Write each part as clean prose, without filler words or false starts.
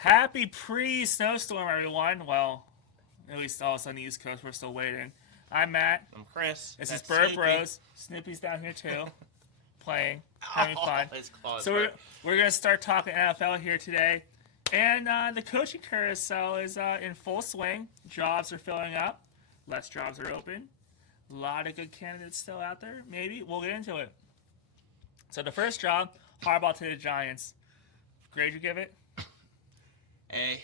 Happy pre-snowstorm, everyone. Well, at least all of us on the East Coast, we're still waiting. I'm Matt. I'm Chris. This is That's Bird Snoopy. Bros. Snoopy's down here too, playing, having fun. It's close, So but we're gonna start talking NFL here today, and the coaching carousel is in full swing. Jobs are filling up. Less jobs are open. A lot of good candidates still out there. Maybe we'll get into it. So the first job, Harbaugh to the Giants. Grade you give it? A.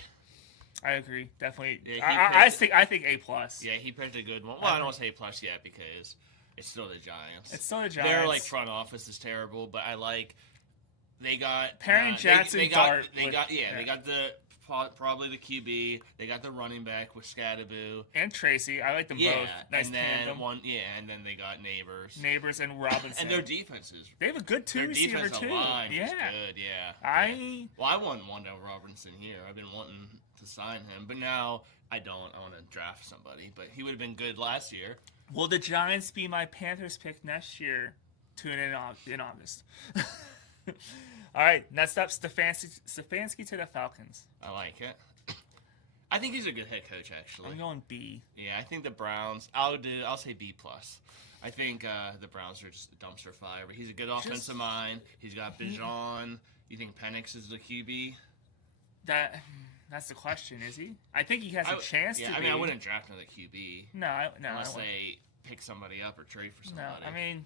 I agree, definitely. Yeah, I think A plus. Yeah, he picked a good one. Well, I don't want to say A plus yet because it's still the Giants. It's still the Giants. Their front office is terrible, but I like they got Perry Jackson. They got the probably the QB. They got the running back with Scadaboo and Tracy. I like them both. Nice and then tandem. and then they got Neighbors And Robinson. and their defenses. They have a good two receiver too. Line is good. I want Wandale Robinson here. I've been wanting to sign him, but now I don't. I want to draft somebody, but he would have been good last year. Will the Giants be my Panthers pick next year? Tune in August. All right, next up, Stefanski to the Falcons. I like it. I think he's a good head coach, actually. I'm going B. Yeah, I think the Browns. I'll say B plus. I think the Browns are just a dumpster fire, but he's a good offensive mind. He's got Bijan. You think Penix is the QB? That's the question, is he? I think he has a chance to be. I mean, I wouldn't draft another QB. No. Unless they pick somebody up or trade for somebody. No, I mean,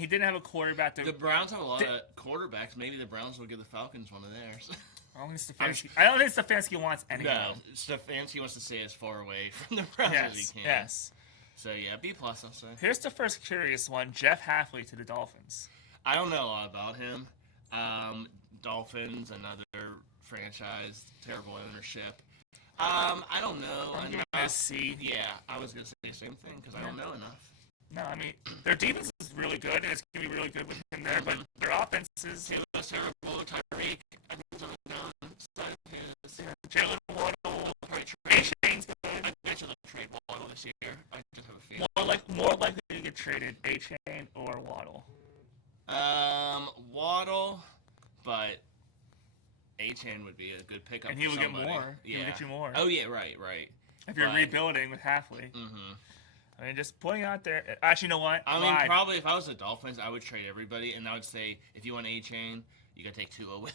he didn't have a quarterback. The Browns have a lot of quarterbacks. Maybe the Browns will give the Falcons one of theirs. I don't think Stefanski wants any of No, them. Stefanski wants to stay as far away from the Browns as he can. Yes. So, yeah, B plus, I'll say. Here's the first curious one. Jeff Halfley to the Dolphins. I don't know a lot about him. Dolphins, another franchise, terrible ownership. I don't know. I'm going to C. Yeah, I was going to say the same thing because I don't know enough. No, I mean, their defense is really good, and it's going to be really good with him there, but their offense is... Taylor's terrible. Tyreek, everyone's on the downside of his. Jalen Waddle, A-Chain's good. I bet you'll trade Waddle this year. I just have a feeling. More likely to get traded, A-Chain or Waddle. Waddle, but A-Chain would be a good pickup. And he would for somebody. get more. Yeah. He would get you more. Oh, yeah, right. If you're rebuilding with Halfley. Mm-hmm. I mean, just pointing out there. Actually, you know what? I mean, probably if I was the Dolphins, I would trade everybody, and I would say if you want A-Chain, you got to take Tua with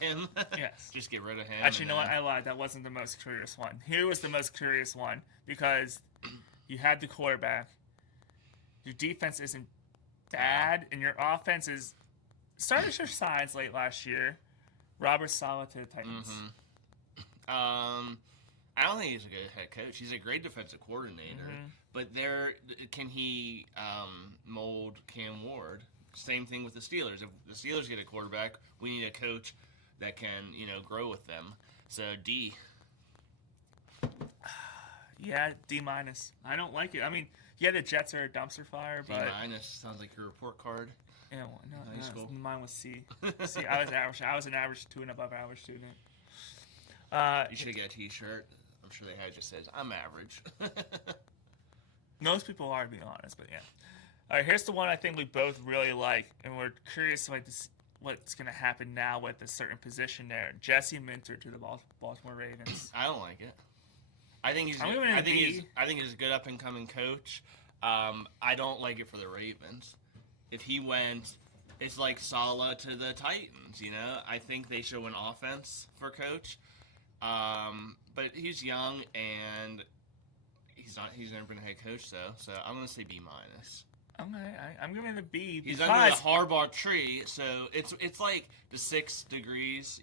him. Yes. Just get rid of him. Actually, you know what? I lied. That wasn't the most curious one. Here was the most curious one because you had the quarterback. Your defense isn't bad, and your offense is started to show signs late last year. Robert Saleh to the Titans. Mm-hmm. I don't think he's a good head coach. He's a great defensive coordinator. Mm-hmm. But can he mold Cam Ward? Same thing with the Steelers. If the Steelers get a quarterback, we need a coach that can, grow with them. So D. Yeah, D minus. I don't like it. I mean, yeah, the Jets are a dumpster fire, but D minus sounds like your report card. Yeah, School. Mine was C. See, I was average. I was an average to and above average student. You should get a T-shirt. I'm sure they had just says I'm average. Most people are, to be honest, but yeah. All right, here's the one I think we both really like, and we're curious what's going to happen now with a certain position there. Jesse Minter to the Baltimore Ravens. I don't like it. I think he's a good up and coming coach. I don't like it for the Ravens. If he went, it's like Saleh to the Titans. I think they show an offense for coach. But he's young and he's never been a head coach though, so I'm gonna say B minus. Okay, I'm giving it a B. He's under the Harbaugh tree, so it's like the 6 degrees,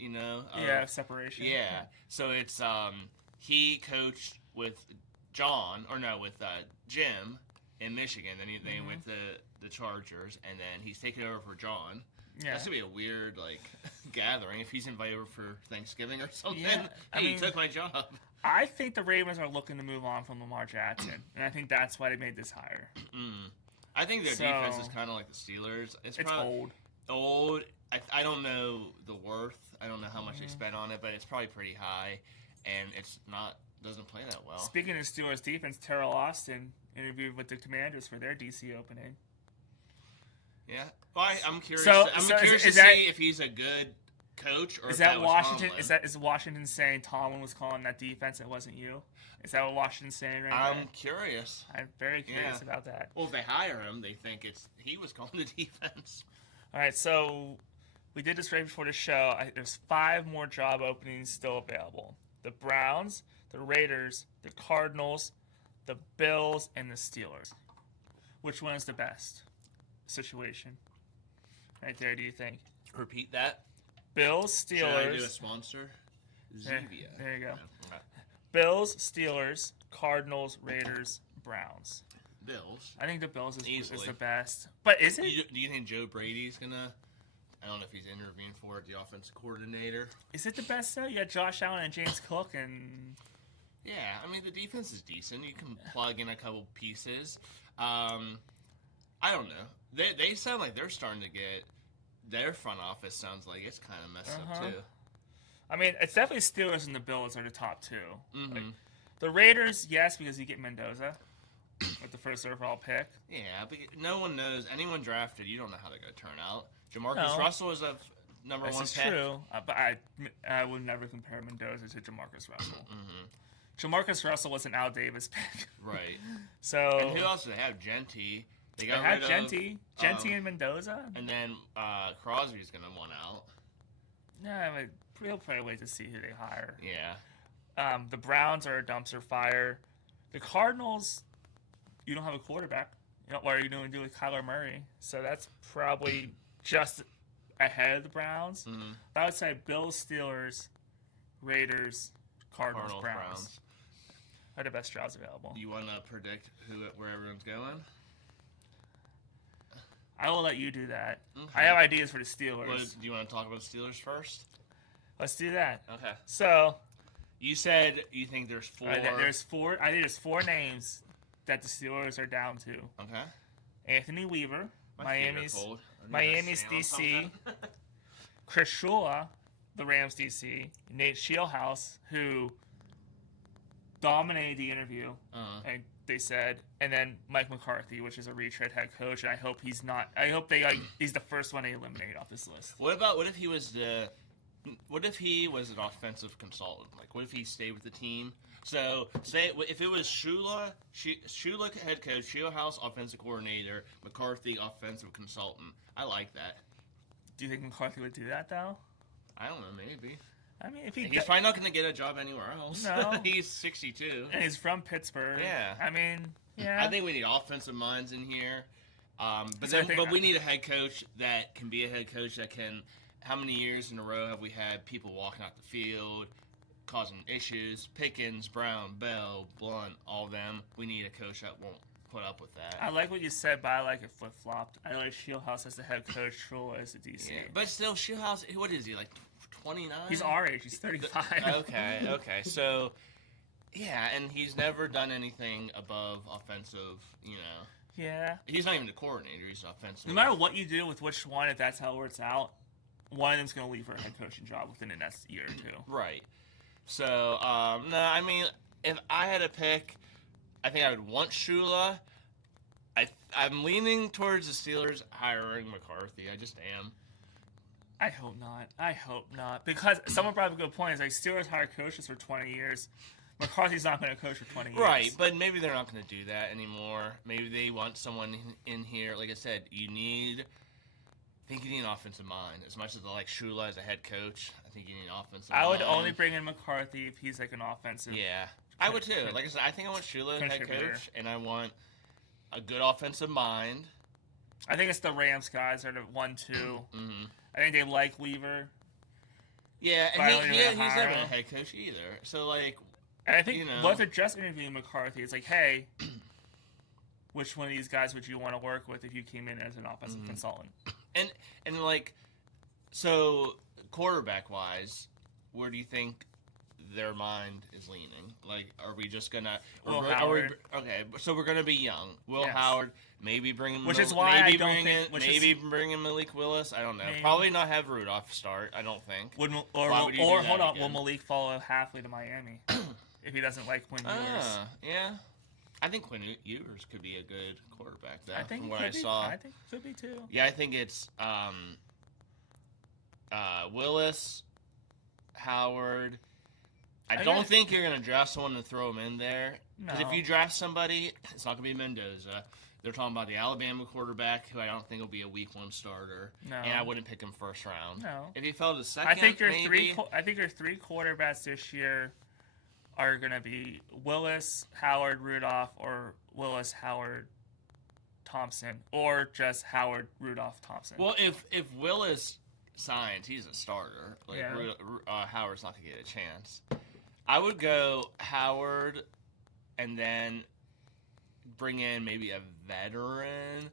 separation. Yeah, so it's he coached with Jim in Michigan, then they went to the Chargers, and then he's taking over for John. Yeah. That's going to be a weird, gathering if he's invited over for Thanksgiving or something. Yeah. He took my job. I think the Ravens are looking to move on from Lamar Jackson, and I think that's why they made this hire. I think their defense is kind of like the Steelers. It's old. I don't know the worth. I don't know how much they spent on it, but it's probably pretty high, and doesn't play that well. Speaking of Steelers defense, Terrell Austin interviewed with the Commanders for their DC opening. Yeah. Well, I'm curious. I'm curious to see if he's a good coach or is if that was Washington? Tomlin. Is Washington saying Tomlin was calling that defense? It wasn't you. Is that what Washington's saying right now? I'm curious. I'm very curious about that. Well, if they hire him, they think he was calling the defense. All right, so we did this right before the show. There's 5 more job openings still available: the Browns, the Raiders, the Cardinals, the Bills, and the Steelers. Which one is the best situation? Right there, do you think? Repeat that. Bills, Steelers. Should I do a sponsor? Zevia. There you go. Okay. Bills, Steelers, Cardinals, Raiders, Browns. Bills. I think the Bills is the best. But is it? Do you think Joe Brady's gonna? I don't know if he's interviewing for it, the offensive coordinator. Is it the best though? You got Josh Allen and James Cook and. Yeah, I mean the defense is decent. You can plug in a couple pieces. I don't know. They sound like they're starting to get. Their front office sounds like it's kind of messed up too. I mean, it's definitely Steelers and the Bills are the top 2. Mm-hmm. Like, the Raiders, yes, because you get Mendoza with the first overall pick. Yeah, but no one knows. Anyone drafted, you don't know how they're going to turn out. Jamarcus Russell is a number 1 pick. This is true, but I would never compare Mendoza to Jamarcus Russell. Mm-hmm. Jamarcus Russell was an Al Davis pick. Right. So. And who else did they have? Genty. They had Genty and Mendoza. And then Crosby's going to want out. Yeah, but we'll probably wait to see who they hire. Yeah. The Browns are a dumpster fire. The Cardinals, you don't have a quarterback. You know, what are you going to do with Kyler Murray? So that's probably just ahead of the Browns. Mm-hmm. I would say Bills, Steelers, Raiders, Cardinals, Browns are the best jobs available. You want to predict where everyone's going? I will let you do that. Okay. I have ideas for the Steelers. Do you want to talk about the Steelers first? Let's do that. Okay. So, you said you think there's 4. There's 4. I think there's 4 names that the Steelers are down to. Okay. Anthony Weaver, Miami's DC. Chris Chris Shula, the Rams DC. Nate Scheelhaus, who dominated the interview, and they said, and then Mike McCarthy, which is a retread head coach, and I hope he's not. I hope he's the first one they eliminate off this list. What if he was an offensive consultant? Like, what if he stayed with the team? So, say if it was Shula head coach, Scheelhaus offensive coordinator, McCarthy offensive consultant. I like that. Do you think McCarthy would do that though? I don't know, maybe. I mean, if he's probably not going to get a job anywhere else. No, he's 62, and he's from Pittsburgh. Yeah, I mean, yeah. I think we need offensive minds in here, but we need a head coach that can be a head coach that can. How many years in a row have we had people walking out the field, causing issues? Pickens, Brown, Bell, Blunt, all of them. We need a coach that won't put up with that. I like what you said, but I like it flip-flopped. I like Scheelhaus as the head coach, Shula as the DC. Yeah, but still, Scheelhaus, what is he, like 29? He's our age. He's 35. Okay. So, yeah, and he's never done anything above offensive, Yeah. He's not even the coordinator. He's offensive. No matter what you do with which one, if that's how it works out, one of them's going to leave for a head coaching job within the next year or 2. Right. So, no, I mean, if I had to pick, I think I would want Shula. I'm leaning towards the Steelers hiring McCarthy. I just am. I hope not. Because someone brought up a good point. It's like Steelers hire coaches for 20 years. McCarthy's not going to coach for 20 years. Right, but maybe they're not going to do that anymore. Maybe they want someone in here. Like I said, you need an offensive mind. As much as I like Shula as a head coach, I think you need an offensive mind. I would only bring in McCarthy if he's like an offensive. Yeah, I would too. Like I said, I think I want Shula as head coach, and I want a good offensive mind. I think it's the Rams guys are the 1-2. Mm-hmm. I think they like Weaver. Yeah, and he's never been a head coach either. So, like, and I think what if they're just interviewing McCarthy? It's like, hey, which one of these guys would you want to work with if you came in as an offensive consultant? And like, so quarterback-wise, where do you think their mind is leaning? Like, are we just gonna? Howard. Okay, so we're gonna be young. Will Howard, maybe bring him. Which is why I don't think. Bring in Malik Willis. I don't know. Maybe. Probably not have Rudolph start. I don't think. Hold on. Will Malik follow halfway to Miami if he doesn't like Quinn Ewers? Yeah. I think Quinn Ewers could be a good quarterback, though, I think from what I saw. I think it could be, too. Yeah, I think it's Willis, Howard. I don't think you're going to draft someone and throw him in there. Because if you draft somebody, it's not going to be Mendoza. They're talking about the Alabama quarterback, who I don't think will be a week 1 starter. No. And I wouldn't pick him first round. No. If he fell to second, I think your maybe. your 3 quarterbacks this year are going to be Willis, Howard, Rudolph, or Willis, Howard, Thompson, or just Howard, Rudolph, Thompson. Well, if Willis signs, he's a starter. Howard's not going to get a chance. I would go Howard and then bring in maybe a veteran.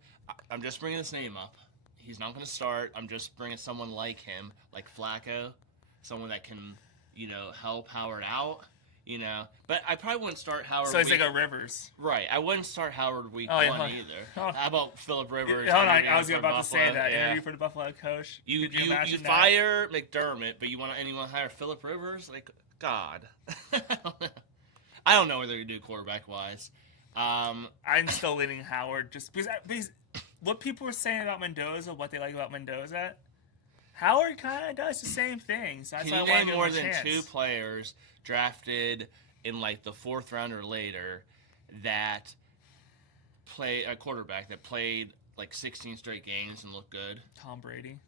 I'm just bringing this name up. He's not going to start. I'm just bringing someone like him, like Flacco, someone that can, help Howard out. But I probably wouldn't start Howard. So he's like a Rivers, right? I wouldn't start Howard week 1 either. How about Philip Rivers? Hold on, I was about to say that interview for the Buffalo coach. You fire McDermott, but you want to hire Philip Rivers? Like, God, I don't know whether you do quarterback wise. I'm still leaning Howard just because what people were saying about Mendoza, what they like about Mendoza. Howard kind of does the same thing. So that's Can you name more than 2 players drafted in like the 4th round or later that play a quarterback that played like 16 straight games and looked good? Tom Brady.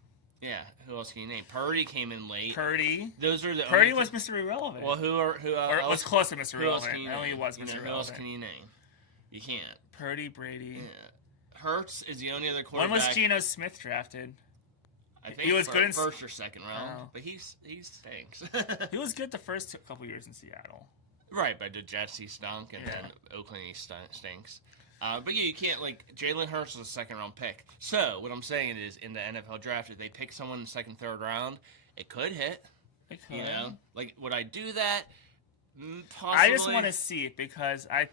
Yeah, who else can you name? Purdy came in late. Purdy. Those are the Purdy was Mr. Irrelevant. Well, who or was close to Mr. Irrelevant. I know he was Mr. Irrelevant. Who else can you name? You can't. Purdy, Brady. Yeah. Hurts is the only other quarterback. When was Geno Smith drafted? I think he was good in first or second round, but he stinks. He was good the first couple years in Seattle. Right, but the Jets he stunk, and then Oakland he stinks. But you can't Jalen Hurts was a 2nd round pick. So what I'm saying is, in the NFL draft, if they pick someone in the 2nd, 3rd round, it could hit. It could. Would I do that? Possibly. I just want to see it because I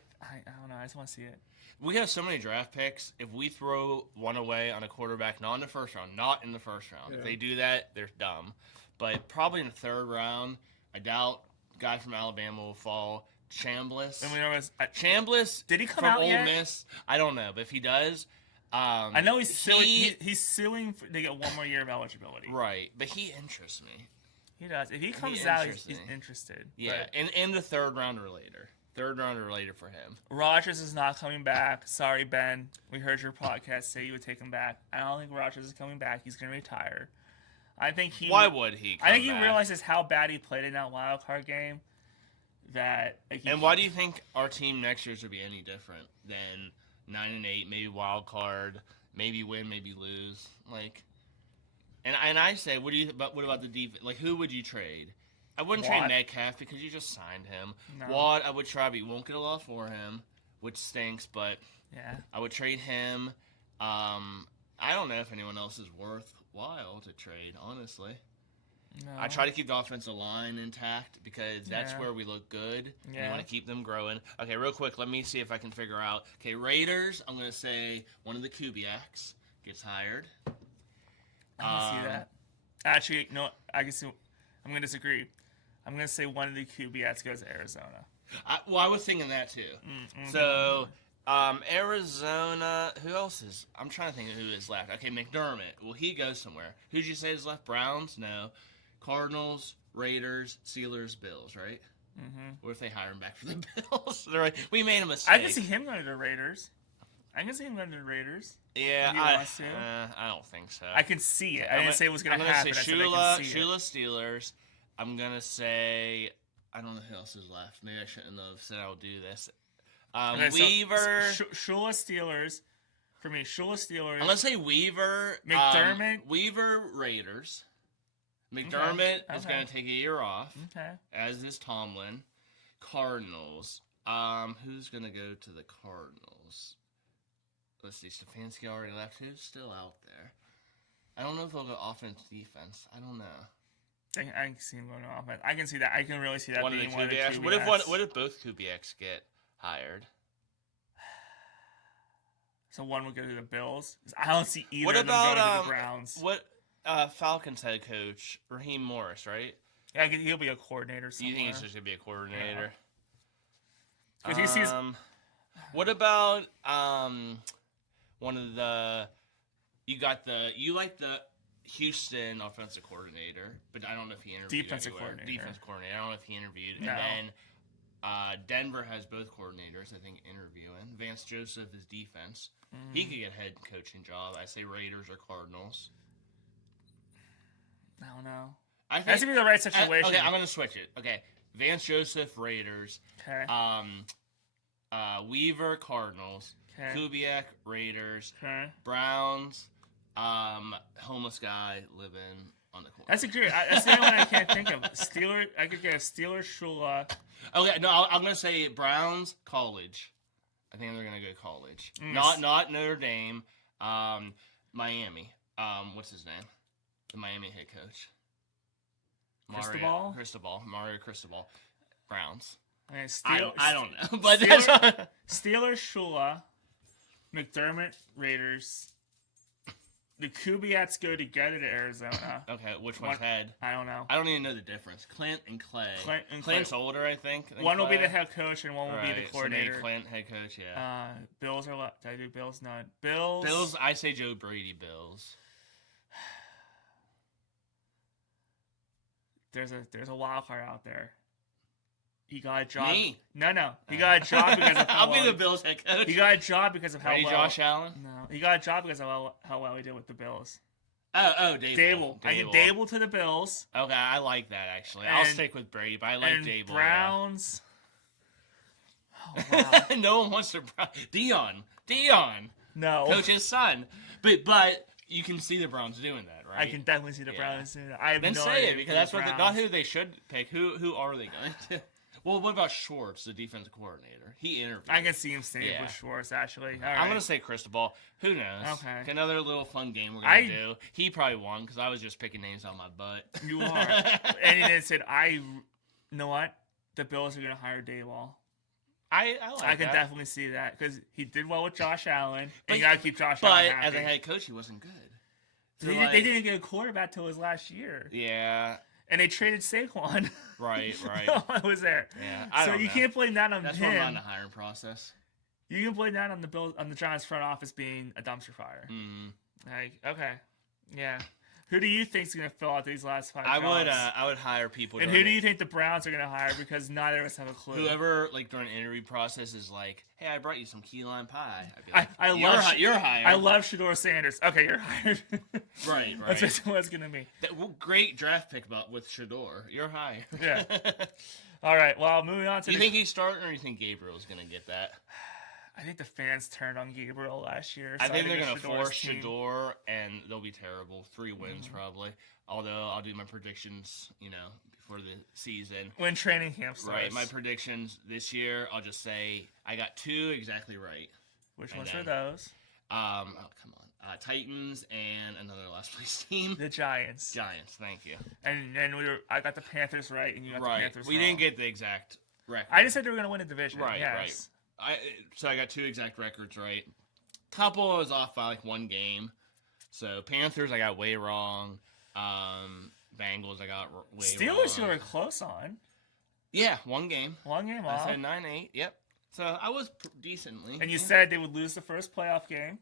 don't know. I just want to see it. We have so many draft picks. If we throw one away on a quarterback, not in the 1st round, if they do that, they're dumb. But probably in the 3rd round, I doubt guy from Alabama will fall. Chambliss. Chambliss. Did he come from out Ole yet? Miss? I don't know, but if he does, I know he's suing. He's suing to get 1 more year of eligibility. Right, but he interests me. He does. If he comes out, he's interested. Yeah, in the 3rd round or later. 3rd round or later for him. Rodgers is not coming back. Sorry, Ben. We heard your podcast say you would take him back. I don't think Rodgers is coming back. He's going to retire. I think he. Why would he? I think he realizes how bad he played in that wild card game. And why do you think our team next year should be any different than 9-8, maybe wild card, maybe win, maybe lose? And I say, what about the defense? Who would you trade? I wouldn't trade Metcalf because you just signed him. No. Watt, I would try, but you won't get a lot for him, which stinks. But I would trade him. I don't know if anyone else is worthwhile to trade, honestly. No. I try to keep the offensive line intact because that's where we look good. Yeah. We want to keep them growing. Okay, real quick, let me see if I can figure out. Okay, Raiders, I'm going to say one of the Kubiaks gets hired. I can see that. Actually, no, I can see. I'm going to disagree. I'm going to say one of the Kubiaks goes to Arizona. I was thinking that too. Mm-hmm. So, Arizona, who else is? I'm trying to think of who is left. Okay, McDermott. Well, he goes somewhere. Who'd you say is left? Browns? No. Cardinals, Raiders, Steelers, Bills, right? Mm-hmm. What if they hire him back for the Bills? They're like, we made a mistake. I can see him going to the Raiders. Yeah, I don't think so. I can see it. I didn't say it was going to happen. Shula Steelers. I'm going to say, I don't know who else is left. Maybe I shouldn't have said I would do this. Weaver. Shula Steelers. For me, Shula Steelers. I'm going to say Weaver. McDermott. Weaver Raiders. McDermott is going to take a year off. Okay. As is Tomlin. Cardinals. Who's going to go to the Cardinals? Let's see. Stefanski already left. Who's still out there? I don't know if they'll go offense, defense. I don't know. I can see him going to offense. I can see that. I can really see that one being of the Kubiaks. What if both Kubiaks get hired? So one would go to the Bills. I don't see either of them going to the Browns. What Falcons head coach Raheem Morris, right? Yeah, he'll be a coordinator somewhere. You think he's just gonna be a coordinator? Because he sees. What about one of the? You like the Houston offensive coordinator, but I don't know if he interviewed Defensive anywhere. coordinator. Defensive coordinator. I don't know if he interviewed. No. And then Denver has both coordinators, I think, interviewing. Vance Joseph is defense. He could get a head coaching job. I say Raiders or Cardinals. I don't know. I think Has to be the right situation. Okay, I'm going to switch it. Okay, Vance Joseph, Raiders. Okay. Weaver, Cardinals. Okay. Kubiak, Raiders. Okay. Browns. Homeless guy living on the corner. That's a great. That's the only one I can't think of. Steeler. I could get a Steeler, Shula. Okay, no, I'm gonna say Browns, college. I think they're gonna go college. Not Notre Dame. Miami. What's his name? The Miami head coach. Cristobal. Mario Cristobal. Browns. Okay, I don't know, but Steelers, Shula. McDermott, Raiders. The Kubiaks go together to Arizona. Okay, which one's head? I don't know. I don't even know the difference. Clint and Clay. Clint's older, I think. One will be the head coach and one will be the coordinator. So Clint, head coach, yeah. Bills are left. Did I do Bills? No. Bills. Bills, I say Joe Brady Bills. There's a wild card out there. He got a job. Me? No. He got a job because of how I'll be the Bills head coach. He got a job because of how well. Josh Allen? No. He got a job because of how well he did with the Bills. Dable. I get Dable to the Bills. Okay, I like that, actually. I'll stick with Brady, but I like Dable. Browns. Yeah. Oh, wow. No one wants to... Dion. No. Coach's son. But you can see the Browns doing that, right? I can definitely see the Browns doing that. I have then no say idea it, because that's not who they should pick. Who are they going to... Well, what about Schwartz, the defensive coordinator? He interviewed. I can see him staying with Schwartz, actually. All right. I'm going to say Cristobal. Who knows? Okay. Another little fun game we're going to do. He probably won because I was just picking names on my butt. You are. And then said, you know what? The Bills are going to hire Dayball. I can definitely see that because he did well with Josh Allen. And you got to keep Josh Allen happy. But as a head coach, he wasn't good. So they didn't get a quarterback till his last year. Yeah. And they traded Saquon. Right. I was there. Yeah, so you can't blame that on That's him. That's more on the hiring process. You can blame that on the Giants front office being a dumpster fire. Okay, yeah. Who do you think is going to fill out these last 5 jobs? I would hire people. And who do you think the Browns are going to hire? Because neither of us have a clue. Whoever, during the interview process is like, hey, I brought you some key lime pie. I'd be like, you're hired. I love Shedeur Sanders. Okay, you're hired. Right. That's basically what it's going to be. Great draft pick with Shedeur. You're hired. Yeah. All right, well, moving on to... Do you think he's starting, or do you think Gabriel's going to get that? I think the fans turned on Gabriel last year. I think they're going to force Shedeur, and they'll be terrible. 3 wins, probably. Although, I'll do my predictions, before the season. When training camp starts. Right, my predictions this year, I'll just say I got 2 exactly right. Which ones are those? Come on. Titans and another last place team. The Giants. Thank you. And then I got the Panthers right, and you got the Panthers wrong. We didn't get the exact record. I just said they were going to win a division. Right, yes. right. So I got 2 exact records right. Couple I was off by 1 game. So Panthers I got way wrong. Bengals I got way Steelers wrong. you were close on. Yeah, 1 game. 1 game off. I said 9-8. Yep. So I was decently. And you said they would lose the first playoff game.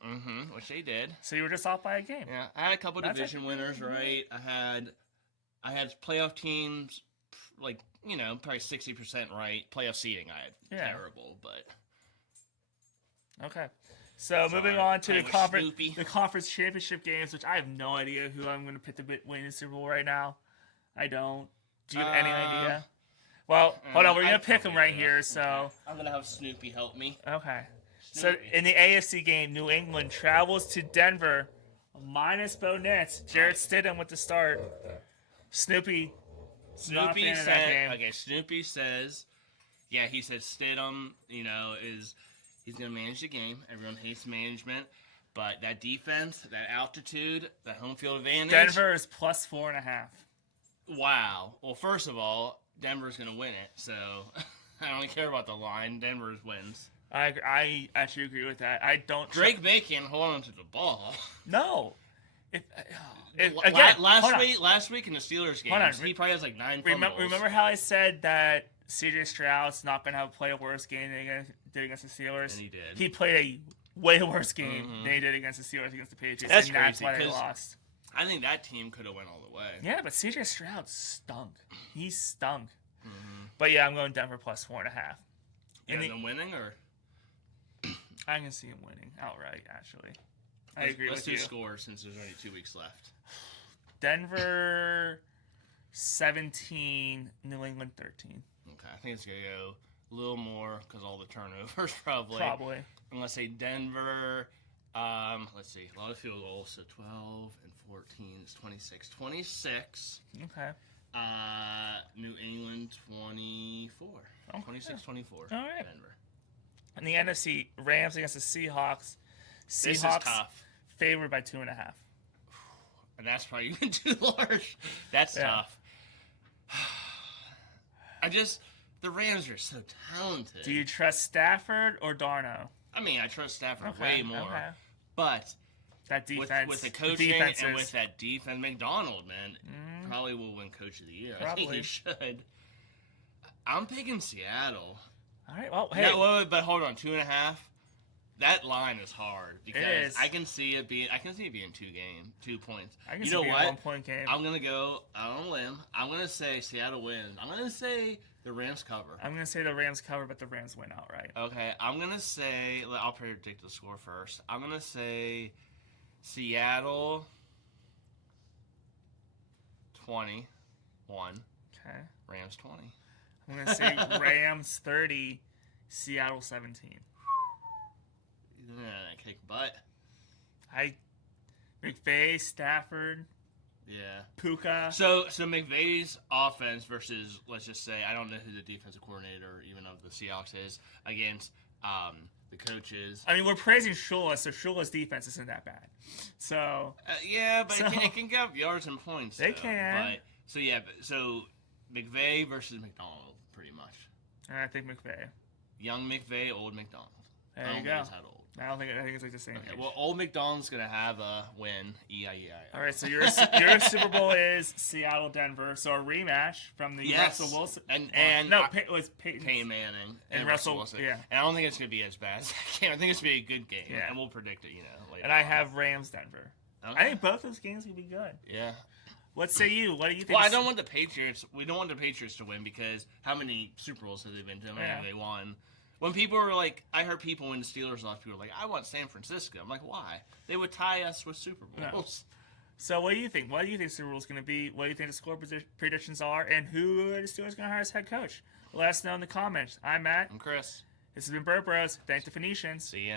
Which they did. So you were just off by a game. Yeah, I had a couple division winners right. I had playoff teams probably 60% right. Playoff seeding I had terrible, but. Okay. So moving on to the conference championship games, which I have no idea who I'm going to pick to win the Super Bowl right now. I don't. Do you have any idea? Well, hold on. We're going to pick them right here. So I'm going to have Snoopy help me. Okay. Snoopy. So in the AFC game, New England travels to Denver, minus Bo Nix. Jarrett Stidham with the start. Snoopy says, he says Stidham, he's going to manage the game. Everyone hates management. But that defense, that altitude, that home field advantage. Denver is plus 4.5. Wow. Well, first of all, Denver's going to win it. So I don't care about the line. Denver wins. I actually agree with that. I don't. Drake May can't hold on to the ball. No. Last week in the Steelers game, he probably has 9 fumbles. Remember how I said that CJ Stroud's not going to play a worse game than he did against the Steelers? And he did. He played a way worse game than he did against the Steelers against the Patriots. That's crazy. That's why they lost. I think that team could have went all the way. Yeah, but C.J. Stroud stunk. He stunk. Mm-hmm. But yeah, I'm going Denver plus 4.5. You got them winning, or? I can see him winning outright, actually. I agree with you. Let's do scores since there's only 2 weeks left. Denver 17, New England 13. Okay, I think it's going to go a little more because all the turnovers probably. Probably. I'm going to say Denver, let's see, a lot of field goals, so 12 and 14 is 26. 26. Okay. New England 24. Okay. 26-24. All right. Denver. In the NFC, Rams against the Seahawks. This is tough. Favored by 2.5. And that's probably even too large. That's tough. The Rams are so talented. Do you trust Stafford or Darno? I mean, I trust Stafford way more. Okay. But that defense, with the coaching and with that defense, McDonald, man, probably will win Coach of the Year. Probably. I think he should. I'm picking Seattle. All right. Well, hey. No, but hold on, 2.5. That line is hard because I can see it being 2 points. I can see it being a 1-point game. I'm gonna go out on a limb. I'm gonna say Seattle wins. I'm gonna say the Rams cover. I'm gonna say the Rams cover, but the Rams win outright. Okay, I'm gonna say I'll predict the score first. I'm gonna say Seattle 21. Okay. Rams 20. I'm gonna say Rams 30, Seattle 17. Kick butt. McVay, Stafford. Yeah. Puka. So McVay's offense versus, let's just say, I don't know who the defensive coordinator even of the Seahawks is, against the coaches. I mean, we're praising Shula, so Shula's defense isn't that bad. So. It can give yards and points. They can. So McVay versus McDonald, pretty much. And I think McVay. Young McVay, old McDonald. There you go. I think it's like the same. Okay, well, old McDonald's gonna have a win. All right, so your Super Bowl is Seattle, Denver. So a rematch from the Russell Wilson and it was Peyton Manning and Russell Wilson. Yeah, and I don't think it's gonna be as bad as I think it's gonna be a good game. Yeah. And we'll predict it. Later. And I have Rams, Denver. Okay. I think both those games will be good. Yeah. What say you? What do you think? Well, I don't want the Patriots. We don't want the Patriots to win because how many Super Bowls have they been to? How many have they won? When people were like, I heard people when the Steelers lost, people were like, I want San Francisco. I'm like, why? They would tie us with Super Bowls. No. So what do you think? What do you think Super Bowl's going to be? What do you think the score predictions are? And who are the Steelers going to hire as head coach? Let us know in the comments. I'm Matt. I'm Chris. This has been Burp Bros. Thanks to Phoenicians. See you.